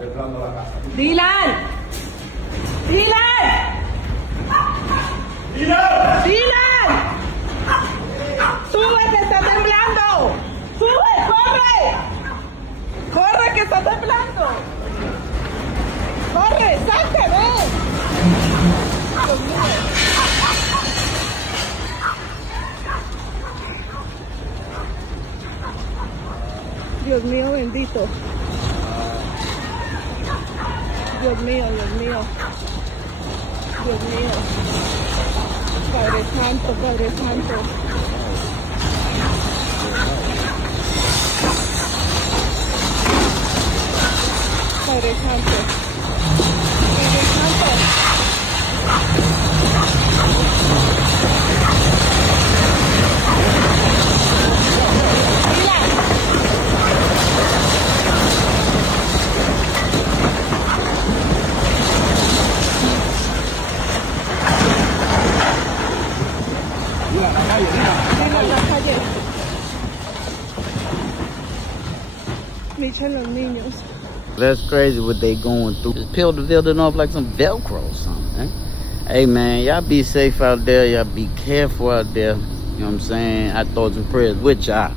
Dylan! Dylan! Dylan! ¡Sube, que está temblando! ¡Sube, corre! ¡Corre, que está temblando! ¡Corre, salte, ven! Dios mío, bendito. Dios mío, Dios mío. Dios mío. Padre Santo, Padre Santo. Padre Santo. Padre Santo. Michan los niños. That's crazy what they going through. Just peeled the building off like some Velcro or something, eh? Hey man, y'all be safe out there. Y'all be careful out there. You know what I'm saying? I thoughts and prayers with y'all.